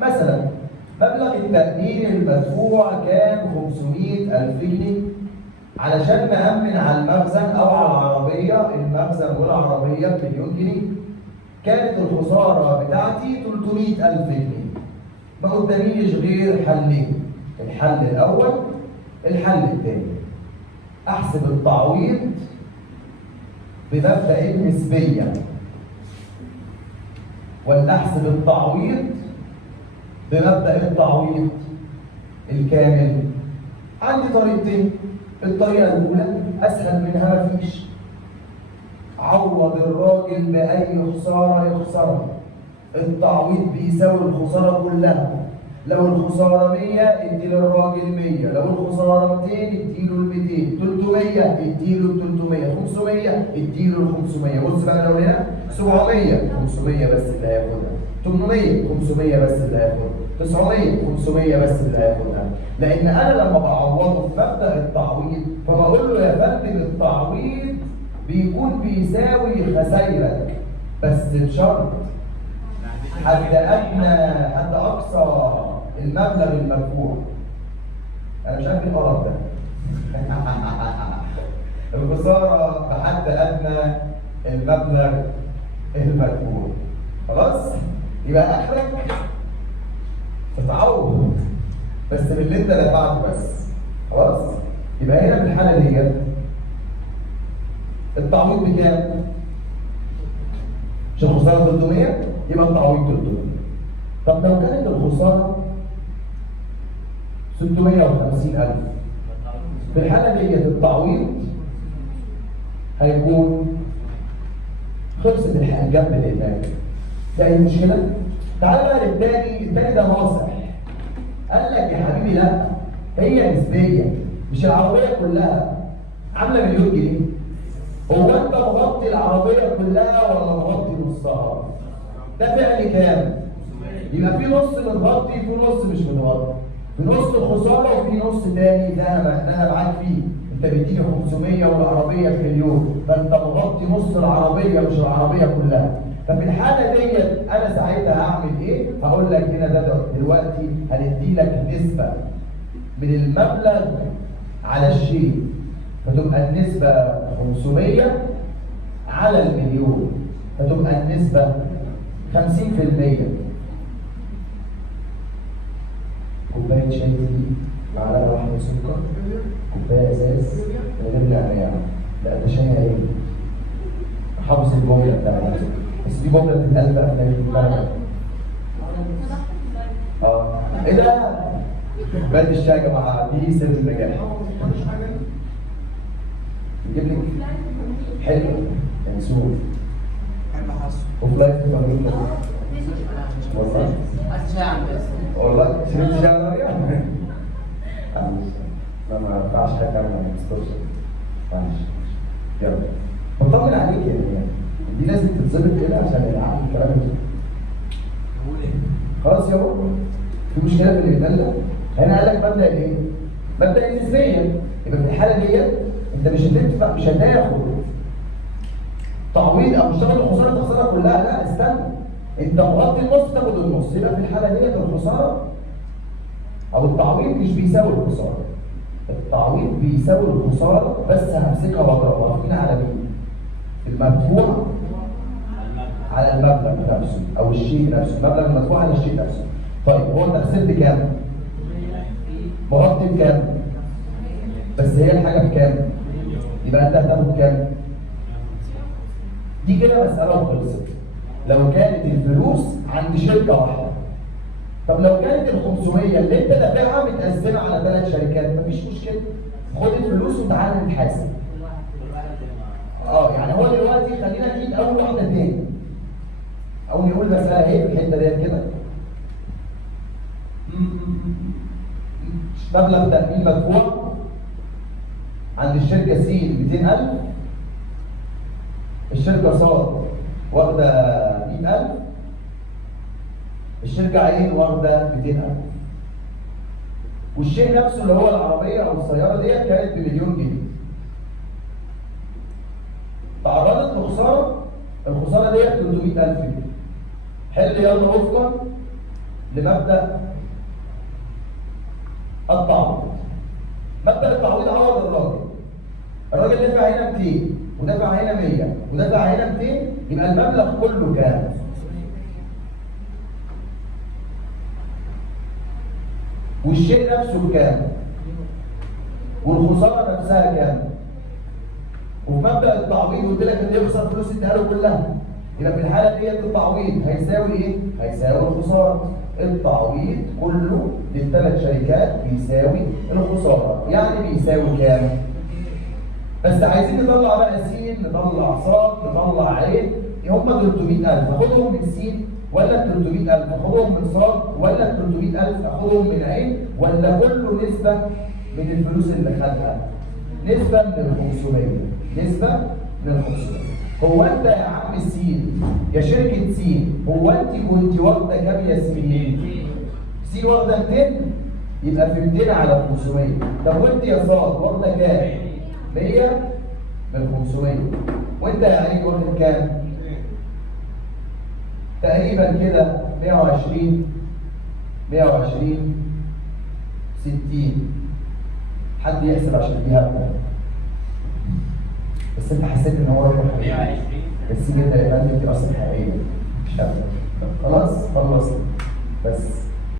مثلا مبلغ التأمين المدفوع كان 500,000 جنيه علشان نأمن على المخزن أو على العربية، المخزن والعربية بمليون جنيه. كانت الخسارة بتاعتي 300,000 جنيه. ما قداميش غير حلين، الحل الأول الحل الثاني. أحسب التعويض بمبدأ النسبية ولا أحسب التعويض بمبدأ التعويض الكامل؟ عندي طريقتين. الطريقة الأولى أسهل منها مفيش. عوض الراجل بأي خسارة يخسرها، التعويض بيساوي الخسارة كلها. لو الخسارة 100 ادي للراجل 100، لو الخسارة 200 اديله ال 200، 300 اديله ال 300، 500 اديله ال 500. بص بقى لو هنا 700 500 بس اللي هياخدها، 800 500 بس اللي هياخدها، 900 500 بس اللي هياخدها. لأن أنا لما بعوضه في مبدأ التعويض فبقول له يا فندم التعويض بيكون بيساوي خسائرك، بس بشرط حد أدنى حد أقصى المبلغ المدفوع. أنا مش عارف إيه القرف ده. الخسارة بحد أدنى المبلغ المدفوع. خلاص؟ يبقى آخرك تتعوض بس باللي أنت دفعته بس. خلاص؟ يبقى هنا في الحالة دي التعويض بكام؟ مش الخسارة 300 يبقى التعويض 300. طب لو كانت الخسارة 650,000 في الحالة دي التعويض هيكون خلصت الجنب اللي هناك. ده ايه المشكلة؟ تعال بقى التاني ده ناصح. قال لك يا حبيبي لا، هي نسبية، مش العربية كلها عاملة مليون جنيه. هو انت مغطي العربية كلها ولا مغطي نصها؟ ده فعل كام؟ يبقى في نص متغطي وفي نص مش متغطي. في نص الخسارة وفي نص تاني ده انا معاك فيه. انت بتديني 500 والعربية بمليون، فانت مغطي نص العربية مش العربية كلها. ففي الحالة ديت انا ساعتها هعمل ايه؟ هقول لك هنا ده دلوقتي هندي لك نسبة من المبلغ على الشيء، فتبقى النسبة 500 على المليون، فتبقى النسبة 50%. كوباية شاي دي معلقة واحدة سكر، كوباية ازاز من غير نعناع. لا ده شاي ايه؟ حافظ الجملة بتاعتك، بس دي جملة بتتقال بقى في البلد. ايه ده؟ كوباية الشاي يا جماعة دي سر النجاح. نجيب لك حلو ينسوه وفي لايف تفهمين والله والله شربت شاي على رياض. ما ينفعش حاجه كامله ما تستوعبش. معلش يلا بطمن عليك يعني دي لازم تتظبط كده عشان العقل الكلام ده. خلاص يا بابا في مشكله في الرجاله. هنا قال لك مبدا ايه؟ مبدا النسبيه. يبقى في الحاله ديت انت مش هتدفع، مش هتاخد تعويض او تشتغل الخساره الخساره كلها. لا استنى، انت مغطي النص تاخد النص. يبقى في الحاله ديت الخساره او التعويض مش بيساوي الخساره. التعويض بيساوي الخساره بس همسكها واضربها فينا على مين؟ المدفوع على المبلغ نفسه او الشيء نفسه. المبلغ المدفوع على الشيء نفسه. طيب هو انت خسرت كام؟ مغطي بكام؟ بس هي الحاجه بكام؟ يبقى انت هتاخد كام؟ دي كده مساله وخلصت. لو كانت الفلوس عند شركه واحده. طب لو كانت ال 500 اللي انت دافعها متقسمه على 3 شركات مفيش مشكله. خد الفلوس وتعالى نتحاسب. يعني هو دلوقتي خلينا نعيد اول واحده تاني. او نقول مساله اهي في الحته ديت كده. مبلغ تأمين مدفوع عند الشركه س 200,000، الشركه ص واخده 100,000، الشركه عين واخده 200,000. والشيء نفسه اللي هو العربيه او السياره ديت كانت بمليون جنيه. تعرضت لخساره، الخساره ديت 300,000 جنيه. حل يلا وفقا لمبدأ التعويض. مبدأ التعويض عوض الراجل دفع هنا 200 ودفع هنا 100 ودفع هنا 200، يبقى المبلغ كله كام؟ والشيء نفسه كام؟ والخساره نفسها كام؟ وفي مبدأ التعويض قلت لك ان يخسر فلوس اديها له كلها، يبقى في الحاله ديت التعويض هيساوي ايه؟ هيساوي الخساره. التعويض كله للثلاث شركات بيساوي الخساره، يعني بيساوي كام؟ بس عايزين نطلع بقى س، نطلع ص، نطلع ع. هم 300,000 اخدهم من س ولا 300,000 اخدهم من ص ولا 300,000 اخدهم من ع، ولا كله نسبه من الفلوس اللي خدها؟ نسبه من ال 500، نسبه من ال 500. هو انت يا عم س يا شركه س، هو انت كنت واخده كام يا سين؟ س واخده 200، يبقى في 200 على 500. طب وانت يا ص واخده كام؟ 100 من 500. وانت يا علي واخد كام؟ تقريبا كده 120 60. حد يحسب عشان دي هبله، بس انت حسيت ان هو رقم حقيقي. بس كده يبقى انت اصلا حقيقيه مش هبله. خلاص خلصت بس.